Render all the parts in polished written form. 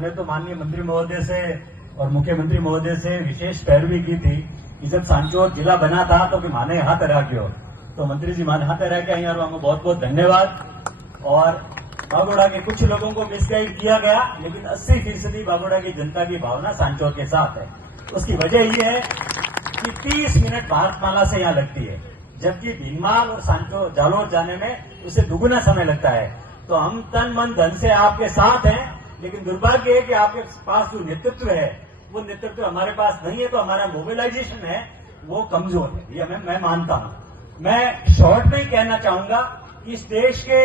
मैंने तो माननीय मंत्री महोदय से और मुख्यमंत्री महोदय से विशेष पैरवी की थी कि जब सांचौर जिला बना था तो कि माने हाथ हरा क्यों, तो मंत्री जी माने हाथ हरा के आई और हमको बहुत बहुत धन्यवाद। और बागोड़ा के कुछ लोगों को मिसगाइड किया गया, लेकिन 80% बागोड़ा की जनता की भावना सांचौर के साथ है। उसकी वजह ये है कि 30 मिनट भारतमाला से यहाँ लगती है, जबकि भीनमाल और सांचौर जालोर जाने में उसे दुगुना समय लगता है। तो हम तन मन धन से आपके साथ हैं, लेकिन दुर्भाग्य है कि आपके पास जो नेतृत्व है वो नेतृत्व हमारे पास नहीं है, तो हमारा मोबिलाइजेशन है वो कमजोर है, ये मैं मानता हूं। मैं शॉर्ट में ही कहना चाहूंगा कि इस देश के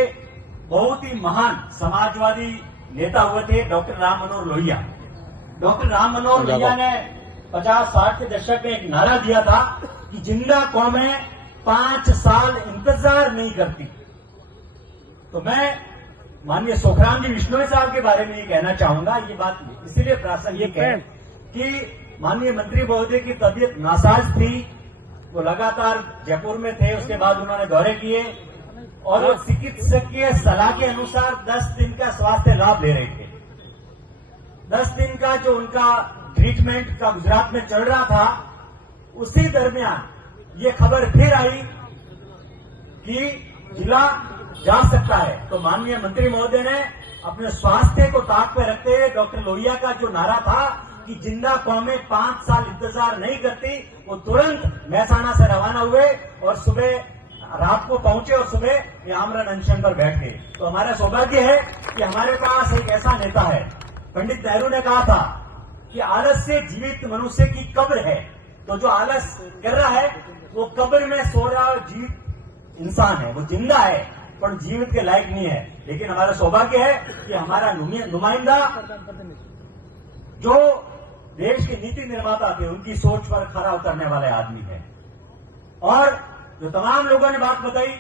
बहुत ही महान समाजवादी नेता हुए थे डॉक्टर राम मनोहर लोहिया। डॉक्टर राम मनोहर लोहिया ने 50-60 के दशक में एक नारा दिया था कि जिंदा कौमें 5 साल इंतजार नहीं करती। तो मैं माननीय सोखराम जी विश्नोई साहब के बारे में ये कहना चाहूंगा, ये बात इसीलिए प्रासंगिक है कि माननीय मंत्री महोदय की तबीयत नासाज थी, वो लगातार जयपुर में थे, उसके बाद उन्होंने दौरे किए और वो चिकित्सकीय सलाह के अनुसार 10 दिन का स्वास्थ्य लाभ ले रहे थे। 10 दिन का जो उनका ट्रीटमेंट का गुजरात में चल रहा था, उसी दरमियान ये खबर फिर आई कि जिला जा सकता है। तो माननीय मंत्री महोदय ने अपने स्वास्थ्य को ताक पे रखते हुए डॉक्टर लोहिया का जो नारा था कि जिंदा कौमें 5 साल इंतजार नहीं करती, वो तुरंत महसाणा से रवाना हुए और सुबह रात को पहुंचे और सुबह ये आमरण अनशन पर बैठ गए। तो हमारा सौभाग्य है कि हमारे पास एक ऐसा नेता है। पंडित नेहरू ने कहा था कि आलस से जीवित मनुष्य की कब्र है। तो जो आलस कर रहा है वो कब्र में सो रहा जीवित इंसान है, वो जिंदा है पर जीवित के लायक नहीं है। लेकिन हमारा सौभाग्य है कि हमारा नुमाइंदा जो देश के नीति निर्माता थे, उनकी सोच पर खरा उतरने वाले आदमी है। और जो तमाम लोगों ने बात बताई,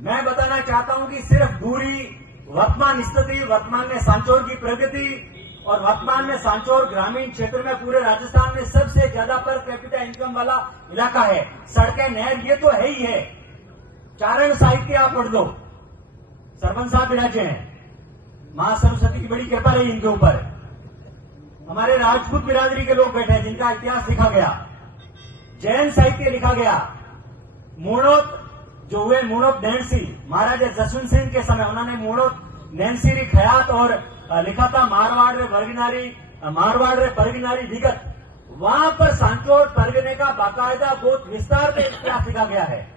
मैं बताना चाहता हूं कि सिर्फ दूरी, वर्तमान स्थिति, वर्तमान में सांचौर की प्रगति और वर्तमान में सांचौर ग्रामीण क्षेत्र में पूरे राजस्थान में सबसे ज्यादा पर कैपिटा इनकम वाला इलाका है। सड़कें, नहर, ये तो है ही है। चारण साहित्य आप पढ़ दो, सरपंच साहब विराजे हैं, मां सरस्वती की बड़ी कृपा रही इनके ऊपर। हमारे राजपूत बिरादरी के लोग बैठे हैं जिनका इतिहास लिखा गया, जैन साहित्य लिखा गया। मूणोत जो हुए मूणोत नैन्सी, महाराजा जसवंत सिंह के समय उन्होंने मूणोत नैन्सी खयात और लिखा था मारवाड़ रे परगिनारी विगत। वहां पर सांचौर परगने का बाकायदा बहुत विस्तार में इतिहास लिखा गया है।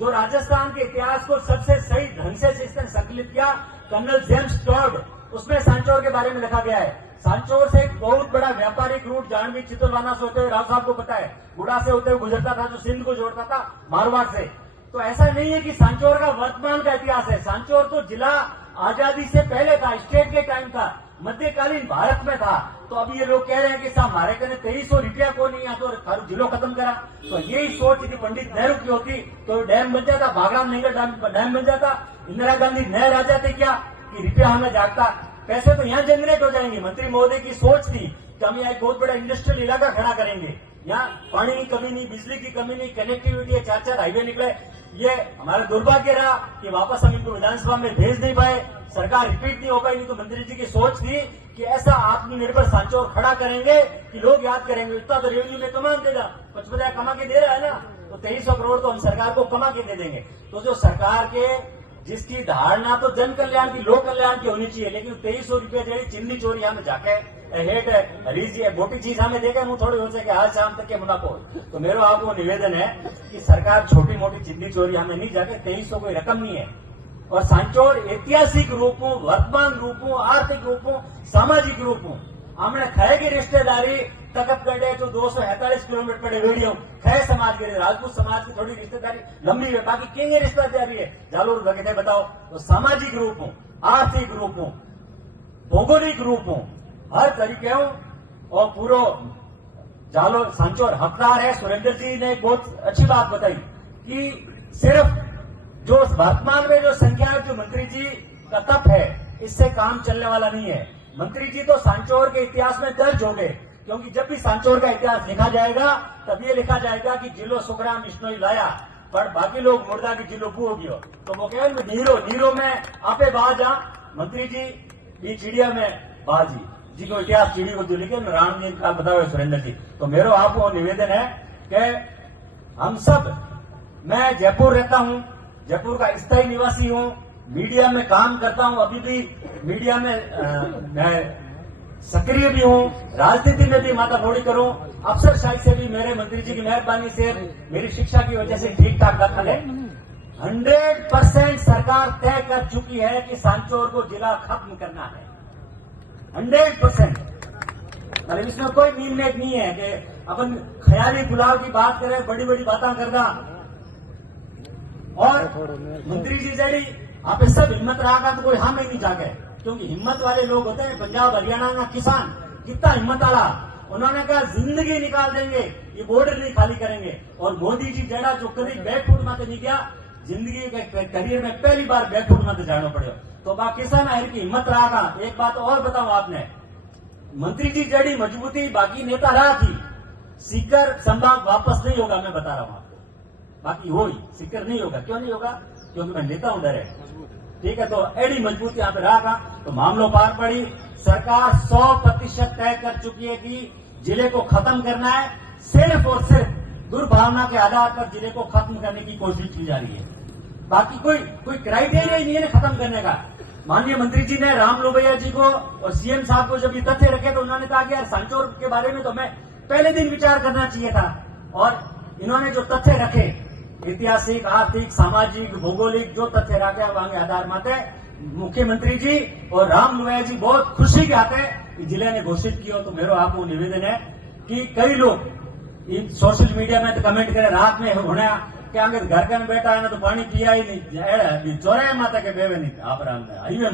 जो राजस्थान के इतिहास को सबसे सही ढंग से इसने संकलित किया, कर्नल जेम्स टॉड, उसमें सांचौर के बारे में लिखा गया है। सांचौर से एक बहुत बड़ा व्यापारिक रूट जांडवी चितलवाना से होते हुए, राव साहब को पता है, गुड़ा से होते हुए गुजरता था, जो सिंध को जोड़ता था मारवाड़ से। तो ऐसा नहीं है कि सांचौर का वर्तमान का इतिहास है। सांचौर तो जिला आजादी से पहले था, स्टेट के टाइम था, मध्यकालीन भारत में था। तो अभी ये लोग कह रहे हैं कि साहब हमारे कहने 2300 रुपया को नहीं, तो हर जिलो खत्म करा। तो यही सोच यदि पंडित नेहरू की होती तो डैम बन जाता, बागराम नेगर डैम बन जाता, इंदिरा गांधी नहर आ जाते, क्या कि रुपया हमें जागता, पैसे तो यहाँ जनरेट हो जाएंगे। मंत्री महोदय की सोच थी कि हम यहाँ एक बहुत बड़ा इंडस्ट्रियल इलाका खड़ा करेंगे, यहाँ पानी की कमी नहीं, बिजली की कमी नहीं, कनेक्टिविटी है, 4-4 हाईवे निकले। ये हमारा दुर्भाग्य रहा कि वापस हम इनको विधानसभा में भेज नहीं पाए, सरकार रिपीट नहीं हो पाई। नहीं तो मंत्री जी की सोच थी कि ऐसा आत्मनिर्भर सांचौर खड़ा करेंगे कि लोग याद करेंगे, इतना तो रेवेन्यू में कमा देगा, 55 कमा के दे रहा है ना, तो 2300 करोड़ तो हम सरकार को कमा के दे देंगे। तो जो सरकार के जिसकी धारणा तो जन कल्याण की, लोक कल्याण की होनी चाहिए, लेकिन 2300 रुपया जो चिंदी चोरी हमें जाके हेठ हरीजी मोटी चीज हमें देकर मुंह थोड़ी हो सके आज शाम तक के मुनाफो। तो मेरा आपको निवेदन है कि सरकार छोटी मोटी चिंदी चोरी हमें नहीं जाके, 2300 कोई रकम नहीं है। और सांचौर ऐतिहासिक रूपों, वर्तमान रूपों, आर्थिक रूपों, सामाजिक रूपों हमने खय की रिश्तेदारी तकत गढ़े जो 248 किलोमीटर पड़े वीडियो खय समाज के, राजपूत समाज की थोड़ी रिश्तेदारी लंबी है, बाकी केंगे रिश्तेदारी है जालोर लगे बताओ। तो सामाजिक रूपों, आर्थिक रूपों, भौगोलिक रूपों, हर तरीके और पूरा जालोर सांचौर हकदार है। सुरेंद्र जी ने एक बहुत अच्छी बात बताई कि सिर्फ जो वर्तमान में जो संख्या है, जो मंत्री जी का तप है, इससे काम चलने वाला नहीं है। मंत्री जी तो सांचौर के इतिहास में दर्ज हो गए, क्योंकि जब भी सांचौर का इतिहास लिखा जाएगा तब ये लिखा जाएगा कि जिलो सुखराम विश्नोई लाया, पर बाकी लोग मुर्दा की जिलो बू हो गयो। तो वो कह नीरो में आपे बाज मंत्री जी भी चिड़िया में बाजी जी को इतिहास चिड़ी को लेकिन राणवीर काल बताओ सुरेंद्र जी। तो मेरा आपको निवेदन है कि हम सब, मैं जयपुर रहता हूं, जयपुर का स्थायी निवासी हूं, मीडिया में काम करता हूं, अभी भी मीडिया में मैं सक्रिय भी हूं, राजनीति में भी माथाफोड़ी करूं, अफसरशाही से भी मेरे मंत्री जी की मेहरबानी से, मेरी शिक्षा की वजह से ठीक ठाक दखल है। 100% सरकार तय कर चुकी है कि सांचौर को जिला खत्म करना है, 100%। मतलब इसमें कोई निर्णय नहीं है कि अपन ख्याली पुलाव की बात करें, बड़ी बड़ी बातें करना। और मंत्री जी जड़ी आप सब हिम्मत रहा तो कोई हम ही नहीं जाके, क्योंकि हिम्मत वाले लोग होते हैं। पंजाब हरियाणा का किसान कितना हिम्मत वाला, उन्होंने कहा जिंदगी निकाल देंगे, ये बॉर्डर नहीं खाली करेंगे। और मोदी जी जड़ा जो कभी बैकफुट मत नहीं गया, जिंदगी के करियर में पहली बार बैकफुट मत जाना पड़े। तो बा किसान आयर की हिम्मत रहा। एक बात और बताऊं आपने, मंत्री जी जड़ी मजबूती बाकी नेता रहा थी, सीकर संभाग वापस नहीं होगा, मैं बता रहा हूं आपको। बाकी हो ही सीकर नहीं होगा। क्यों नहीं होगा? क्योंकि मैं नेता हूं डरे, ठीक है। तो एडी मजबूती यहाँ पे रहा। तो मामलों पार पड़ी, सरकार 100% तय कर चुकी है कि जिले को खत्म करना है। सिर्फ और सिर्फ दुर्भावना के आधार पर जिले को खत्म करने की कोशिश की जा रही है। बाकी कोई क्राइटेरिया ही नहीं है खत्म करने का। माननीय मंत्री जी ने राम लोभैया जी को और सीएम साहब को जब ये तथ्य रखे तो उन्होंने कहा कि यार सांचौर के बारे में तो मैं पहले दिन विचार करना चाहिए था। और इन्होंने जो तथ्य रखे, ऐतिहासिक, आर्थिक, सामाजिक, भौगोलिक जो तथ्य रखे वहां के आधार माते मुख्यमंत्री जी और राम लोभैया जी बहुत खुशी के आते जिले ने घोषित किया। तो मेरा आपको निवेदन है कि कई लोग इन सोशल मीडिया में तो कमेंट करे, रात में होने क्या घर का बैठा है ना तो पानी पिया ही नहीं, चौराहे माता के बेवे नहीं आप राम